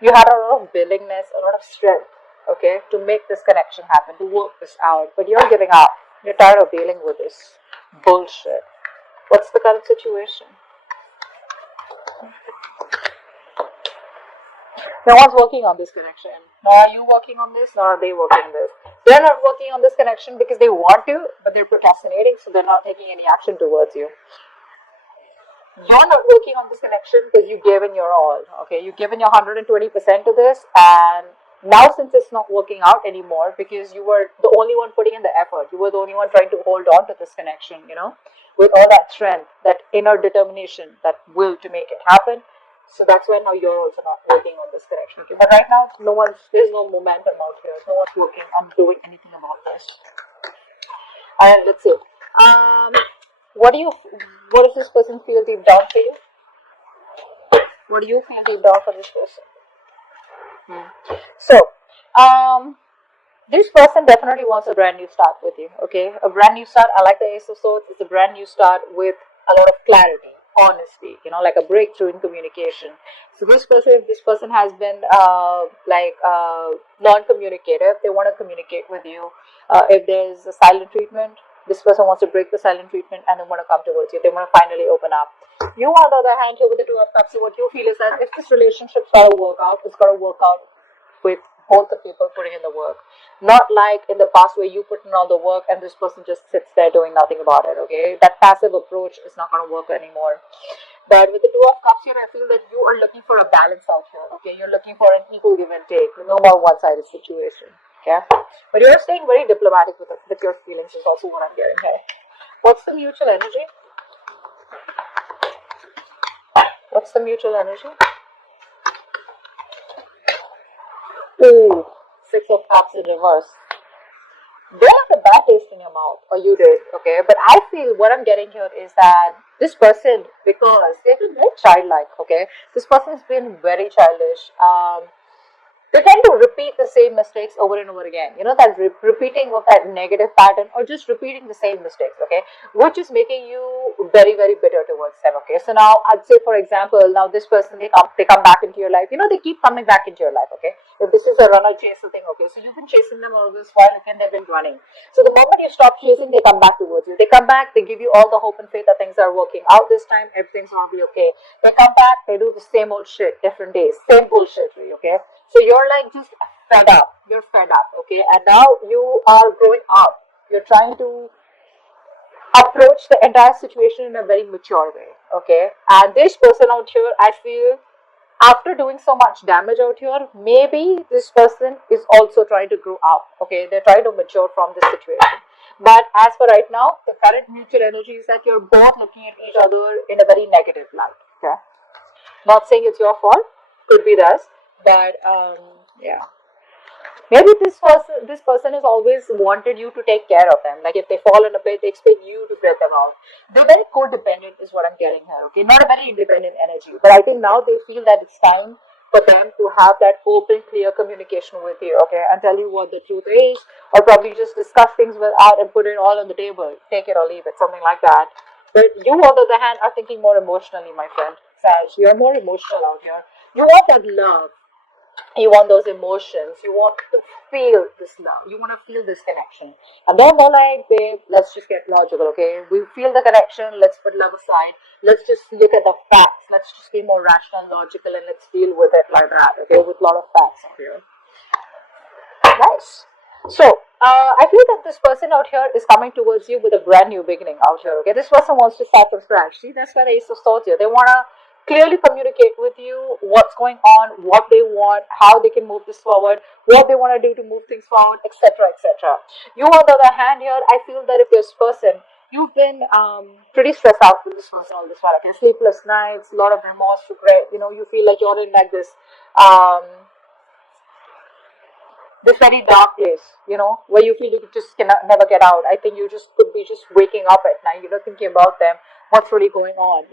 You had a lot of willingness, a lot of strength, okay, to make this connection happen, to work this out, but you're giving up. You're tired of dealing with this bullshit. What's the current situation? No one's working on this connection. Nor are you working on this, nor are they working on this. They're not working on this connection because they want to, but they're procrastinating, so they're not taking any action towards you. You're not working on this connection because you've given your all, okay? You've given your 120% to this, and now since it's not working out anymore because you were the only one putting in the effort, you were the only one trying to hold on to this connection, with all that strength, that inner determination, that will to make it happen. So that's why now you're also not working on this connection, okay? But right now, there's no momentum out here. No one's working on doing anything about this. And let's see. What does this person feel deep down for you? What do you feel deep down for this person? So, this person definitely wants a brand new start with you, okay? A brand new start. I like the Ace of Swords. It's a brand new start with a lot of clarity, honesty, like a breakthrough in communication. So if this person has been non-communicative, they want to communicate with you. If there's a silent treatment, this person wants to break the silent treatment and they want to come towards you. They want to finally open up. You, on the other hand, here with the Two of Cups, what you feel is that if this relationship's got to work out, it's got to work out with both the people putting in the work. Not like in the past where you put in all the work and this person just sits there doing nothing about it, okay? That passive approach is not going to work anymore. But with the Two of Cups here, I feel that you are looking for a balance out here, okay? You're looking for an equal give and take, no more one-sided situation, okay? But you're staying very diplomatic with your feelings is also what I'm getting here. What's the mutual energy? What's the mutual energy? Ooh, Six of Cups in reverse. They left a bad taste in your mouth, or you did, okay? But I feel what I'm getting here is that this person, because they've been very childlike, okay? This person's been very childish. They tend to repeat the same mistakes over and over again. That repeating of that negative pattern or just repeating the same mistakes, okay? Which is making you very, very bitter towards them, okay? So now I'd say, for example, now this person, they come back into your life. They keep coming back into your life, okay? If this is a run or chaser thing, okay? So you've been chasing them all this while, okay, and they've been running. So the moment you stop chasing, they come back towards you. They come back, they give you all the hope and faith that things are working out this time, everything's gonna be okay. They come back, they do the same old shit, different days, same bullshit for you, okay? So you're like just fed up. You're fed up, okay? And now you are growing up. You're trying to approach the entire situation in a very mature way, okay? And this person out here, I feel, after doing so much damage out here, maybe this person is also trying to grow up, okay? They're trying to mature from this situation. But as for right now, the current mutual energy is that you're both looking at each other in a very negative light, okay? Not saying it's your fault, could be theirs. But yeah, maybe this person has always wanted you to take care of them. Like if they fall in a pit, they expect you to get them out. They're very codependent is what I'm getting here, okay? Not a very independent energy. But I think now they feel that it's time for them to have that open, clear communication with you, okay? And tell you what the truth is, or probably just discuss things out and put it all on the table. Take it or leave it, something like that. But you, on the other hand, are thinking more emotionally, my friend. Sag, you're more emotional out here. You want that love. You want those emotions. You want to feel this love. You want to feel this connection. And then they're like, babe, let's just get logical, okay? We feel the connection. Let's put love aside. Let's just look at the facts. Let's just be more rational, logical, and let's deal with it like that, okay? With a lot of facts out here. Nice. So, I feel that this person out here is coming towards you with a brand new beginning out here, okay? This person wants to start from scratch. See, that's why the Ace of Swords here. They want to clearly communicate with you what's going on, what they want, how they can move this forward, what they want to do to move things forward, etc., etc. You, on the other hand, here, I feel that if this person, you've been pretty stressed out with this person all this while, okay? Sleepless nights, a lot of remorse, regret. You feel like you're in like this very dark place, where you feel you just cannot never get out. I think you just could be just waking up at night, thinking about them, what's really going on,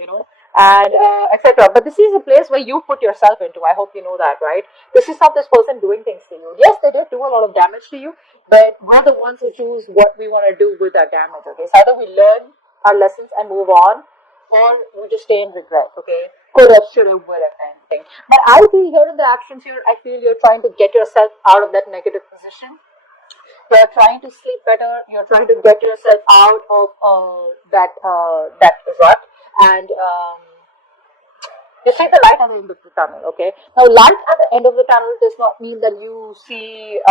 and etc. But this is a place where you put yourself into. I hope you know that, right? This is not this person doing things to you. Yes, they did do a lot of damage to you, but we're the ones who choose what we want to do with that damage, okay? So either we learn our lessons and move on, or we just stay in regret, okay? Could have, should have, would have, and thing. But I feel here in the actions here, I feel you're trying to get yourself out of that negative position. You're trying to sleep better. You're trying to get yourself out of that rut, and you see the light at the end of the tunnel. Okay. Now, light at the end of the tunnel does not mean that you see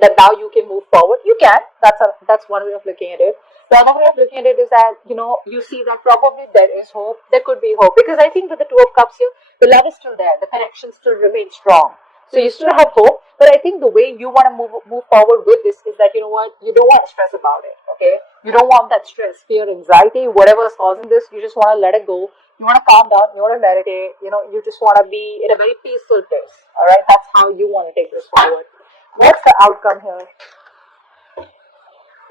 that now you can move forward. You can. That's one way of looking at it. The other way of looking at it is that you see that probably there is hope. There could be hope because I think with the Two of Cups here, the love is still there. The connection still remains strong. So you still have hope, but I think the way you want to move forward with this is that you know what, you don't want to stress about it. Okay, you don't want that stress, fear, anxiety, whatever is causing this. You just want to let it go. You want to calm down. You want to meditate. You just want to be in a very peaceful place. All right, that's how you want to take this forward. What's the outcome here?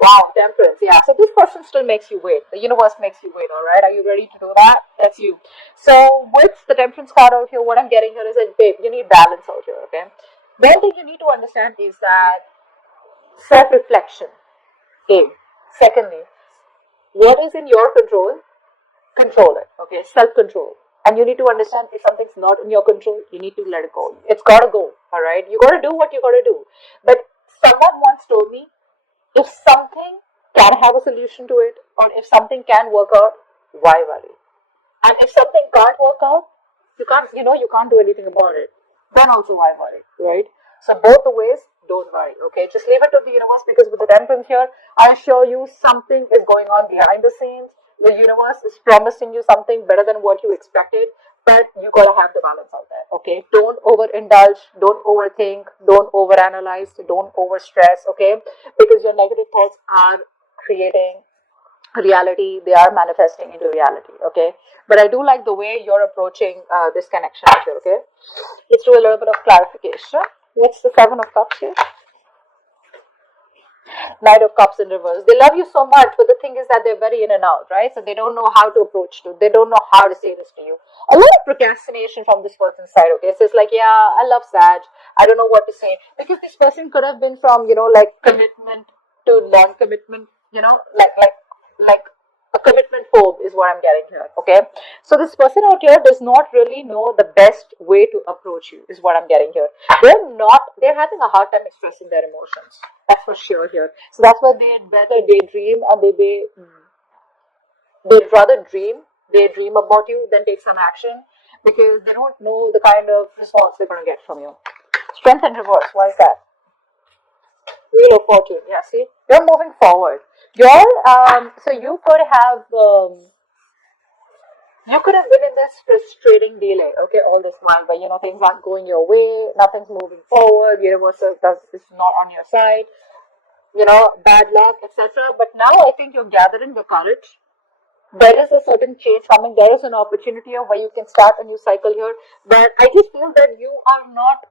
Wow, Temperance. Yeah, so this person still makes you wait. The universe makes you wait, all right? Are you ready to do that? That's you. So with the Temperance card out here, what I'm getting here is that, babe, you need balance out here, okay? One thing you need to understand is that self-reflection. A. Secondly, what is in your control, control it, okay? Self-control. And you need to understand if something's not in your control, you need to let it go. It's got to go, all right? You got to do what you got to do. But someone once told me, if something can have a solution to it, or if something can work out, why worry? And if something can't work out, you can't do anything about it. Then also why worry, right? So both the ways, don't worry, okay? Just leave it to the universe because with the Temperance here, I assure you something is going on behind the scenes. The universe is promising you something better than what you expected, but you gotta have the balance out there, okay? Don't overindulge, don't overthink, don't overanalyze, don't overstress, okay? Because your negative thoughts are creating reality, they are manifesting into reality, okay? But I do like the way you're approaching this connection here, okay? Let's do a little bit of clarification. What's the Seven of Cups here? Knight of Cups in reverse. They love you so much, but the thing is that they're very in and out, right? So they don't know how to approach you. They don't know how to say this to you. A lot of procrastination from this person's side, okay? So it's like, yeah, I love Sag. I don't know what to say. Because this person could have been from, like commitment to non-commitment, like a commitment phobe is what I'm getting here, okay? So this person out here does not really know the best way to approach you is what I'm getting here. They're having a hard time expressing their emotions. That's for sure here. So that's why they'd rather daydream and they'd rather daydream about you than take some action because they don't know the kind of response they're going to get from you. Strength in reverse, why is that? Wheel of Fortune, yeah, see? You're moving forward. So you could have been in this frustrating delay, okay, all this while, but things aren't going your way, nothing's moving forward, universe is not on your side, bad luck, etc. But now I think you're gathering the courage. There is a certain change coming. There is an opportunity here where you can start a new cycle here. But I just feel that you are not.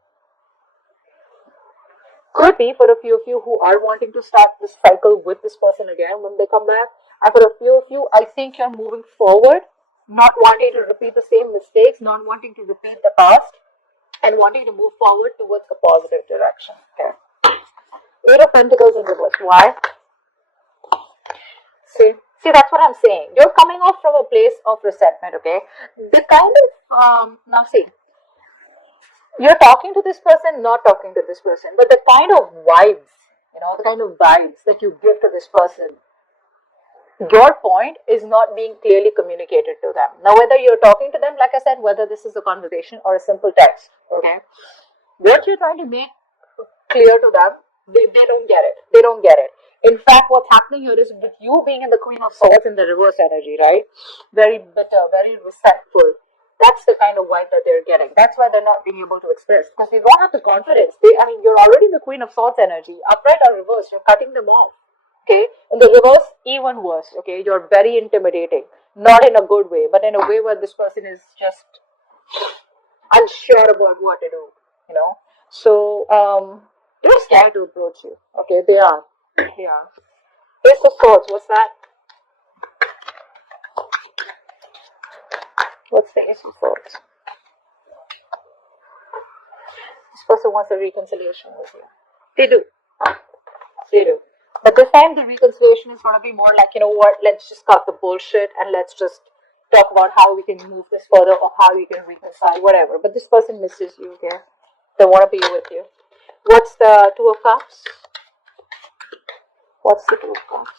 Could be for a few of you who are wanting to start this cycle with this person again when they come back. And for a few of you, I think you're moving forward, not wanting to repeat the same mistakes, not wanting to repeat the past, and wanting to move forward towards a positive direction. Okay. Eight of Pentacles in reverse. Why? See, that's what I'm saying. You're coming off from a place of resentment, okay? The kind of, now see, you're talking to this person, not talking to this person, but the kind of vibes, that you give to this person, your point is not being clearly communicated to them. Now, whether you're talking to them, like I said, whether this is a conversation or a simple text, okay? What you're trying to make clear to them, they don't get it. They don't get it. In fact, what's happening here is with you being in the Queen of Swords in the reverse energy, right? Very bitter, very resentful. That's the kind of vibe that they're getting. That's why they're not being able to express. Because they don't have the confidence. You're already in the Queen of Swords energy. Upright or reverse, you're cutting them off. Okay? In the reverse, even worse. Okay? You're very intimidating. Not in a good way, but in a way where this person is just unsure about what to do. So, they're scared to approach you. Okay? They are. Ace of Swords, what's that? What's the Ace of Swords? This person wants a reconciliation with you. They do. But this time the reconciliation is going to be more like, let's just cut the bullshit and let's just talk about how we can move this further or how we can reconcile, whatever. But this person misses you, okay? They want to be with you. What's the Two of Cups? What's the Two of Cups?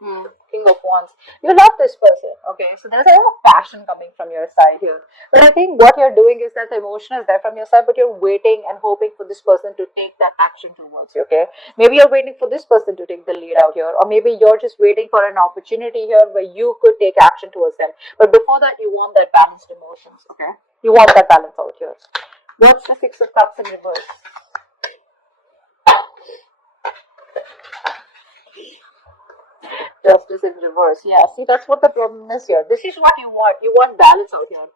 King of Wands. You love this person, okay? So there's a lot of passion coming from your side here. But I think what you're doing is that the emotion is there from your side, but you're waiting and hoping for this person to take that action towards you, okay? Maybe you're waiting for this person to take the lead out here, or maybe you're just waiting for an opportunity here where you could take action towards them. But before that, you want that balanced emotions, okay? You want that balance out here. What's the Six of Cups in reverse? Justice in reverse. Yeah, see, that's what the problem is here. This is what you want. You want balance out here.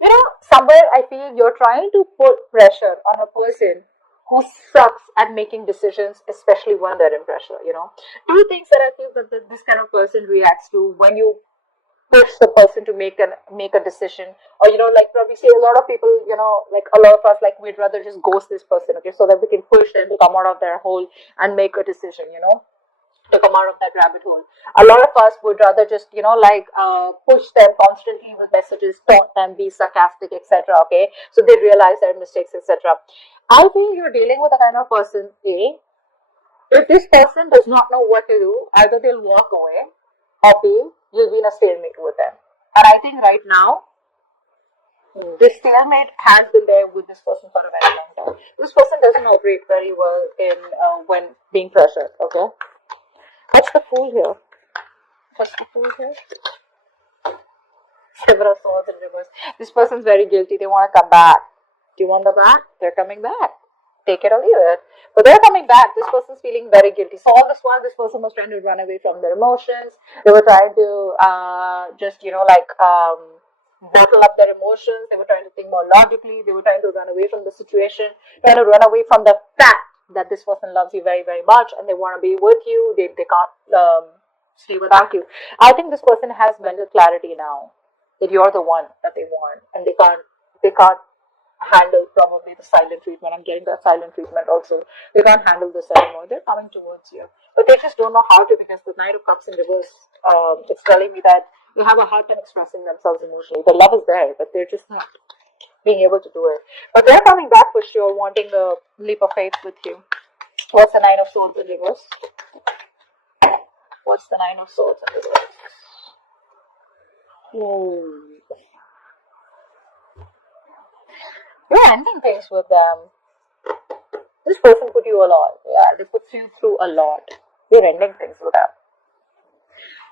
You know, somewhere I feel you're trying to put pressure on a person who sucks at making decisions, especially when they're in pressure. You know, two things that I feel that this kind of person reacts to when you push the person to make a decision, or like probably see a lot of people, like a lot of us, like we'd rather just ghost this person, okay, so that we can push them to come out of their hole and make a decision, to come out of that rabbit hole. A lot of us would rather just, push them constantly with messages, taunt them, be sarcastic, etc. Okay, so they realize their mistakes, etc. I feel you're dealing with a kind of person, A, if this person does not know what to do, either they'll walk away, or B, you'll be in a stalemate with them. And I think right now, this stalemate has been there with this person for a very long time. This person doesn't operate very well in when being pressured, okay? What's the Fool here? What's the Fool here? Seven of Swords in reverse. This person's very guilty. They want to come back. Do you want them back? They're coming back. Take it or leave it. But they're coming back. This person's feeling very guilty. So all this while, this person was trying to run away from their emotions. They were trying to just, bottle up their emotions. They were trying to think more logically. They were trying to run away from the situation, trying to run away from the fact that this person loves you very, very much and they want to be with you. They can't stay without you. I think this person has mental clarity now that you're the one that they want, and they can't handle probably the silent treatment. I'm getting that silent treatment also. They can't handle this anymore. They're coming towards you, but they just don't know how to, because the Knight of Cups in reverse, it's telling me that they have a hard time expressing themselves emotionally. The love is there, but they're just not being able to do it. But they're coming back for sure, wanting a leap of faith with you. What's the Nine of Swords in reverse? What's the Nine of Swords in reverse? You're ending things with them. This person put you a lot. Yeah, they put you through a lot. You're ending things with them.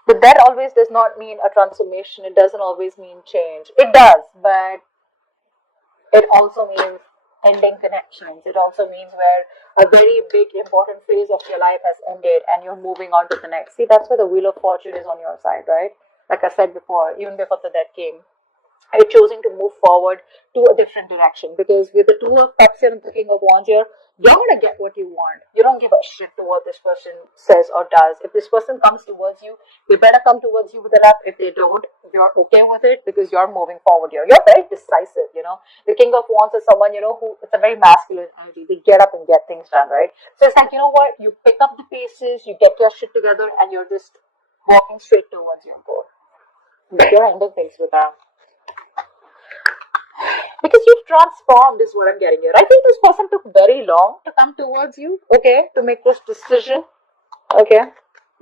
But that always does not mean a transformation. It doesn't always mean change. It does, but it also means ending connections. It also means where a very big important phase of your life has ended and you're moving on to the next. See, that's where the Wheel of Fortune is on your side, right? Like I said before, even before the death came, you're choosing to move forward to a different direction, because with the Two of Cups here and the King of Wands here, you're going to get what you want. You don't give a shit to what this person says or does. If this person comes towards you, they better come towards you with enough. If they don't, you're okay with it because you're moving forward here. You're very decisive, The King of Wands is someone, who, it's a very masculine energy. They get up and get things done, right? So it's like, you know what? You pick up the pieces, you get your shit together, and you're just walking straight towards your goal. But you're ending things with that. Because you've transformed is what I'm getting here. I think this person took very long to come towards you, okay, to make this decision, okay,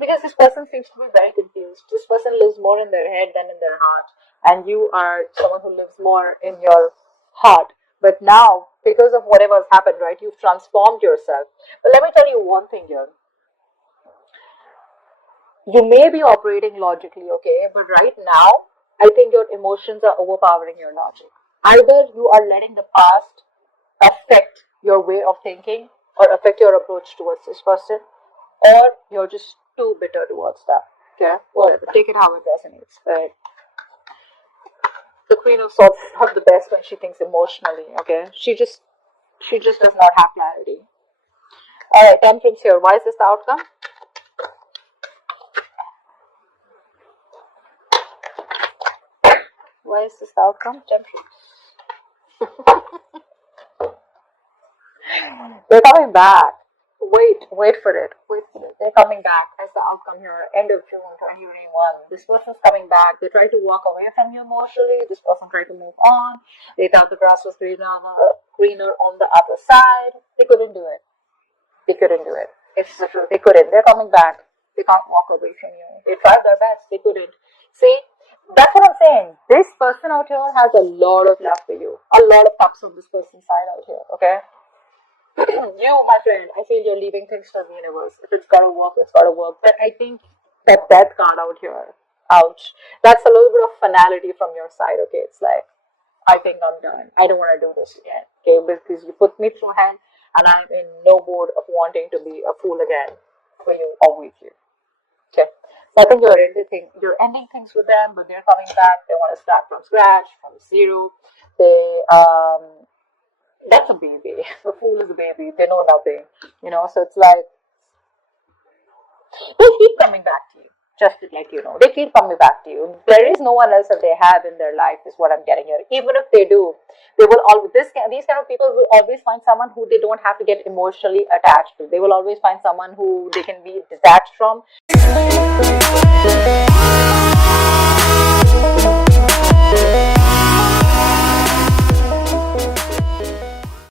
because this person seems to be very confused. This person lives more in their head than in their heart, and you are someone who lives more in your heart. But now, because of whatever has happened, right, you've transformed yourself. But let me tell you one thing here. You may be operating logically, okay, but right now, I think your emotions are overpowering your logic. Either you are letting the past affect your way of thinking or affect your approach towards this person, or you're just too bitter towards that. Okay, whatever. Take it how it resonates. Right? The Queen of Swords is not the best when she thinks emotionally. Okay, she just does not have clarity. All right, Temperance here. Why is this the outcome? Why is this the outcome? Temperance. They're coming back. Wait for it. They're coming back. I the outcome here? End of June 2021. This person's coming back. They try to walk away from you emotionally. This person tried to move on. They thought the grass was greener on the other side. They couldn't do it. They couldn't do it. It's the truth. They couldn't. They're coming back. They can't walk away from you. They tried their best. They couldn't. See, that's what I'm saying. This person out here has a lot of love for you. A lot of cups on this person's side out here. Okay. You, my friend, I feel you're leaving things to the universe. If it's gotta work, it's gotta work. But I think that death card out here, ouch. That's a little bit of finality from your side. Okay, it's like, I think I'm done. I don't want to do this again. Okay, because you put me through hand, and I'm in no mood of wanting to be a fool again for you or with you. Okay. So I think you're ending things with them, but they're coming back. They want to start from scratch, from zero. That's a baby. The fool is a baby. They know nothing. So it's like, they keep coming back to you. Just to let you know. They keep coming back to you. There is no one else that they have in their life, is what I'm getting here. Even if they do, they will always, these kind of people will always find someone who they don't have to get emotionally attached to. They will always find someone who they can be detached from.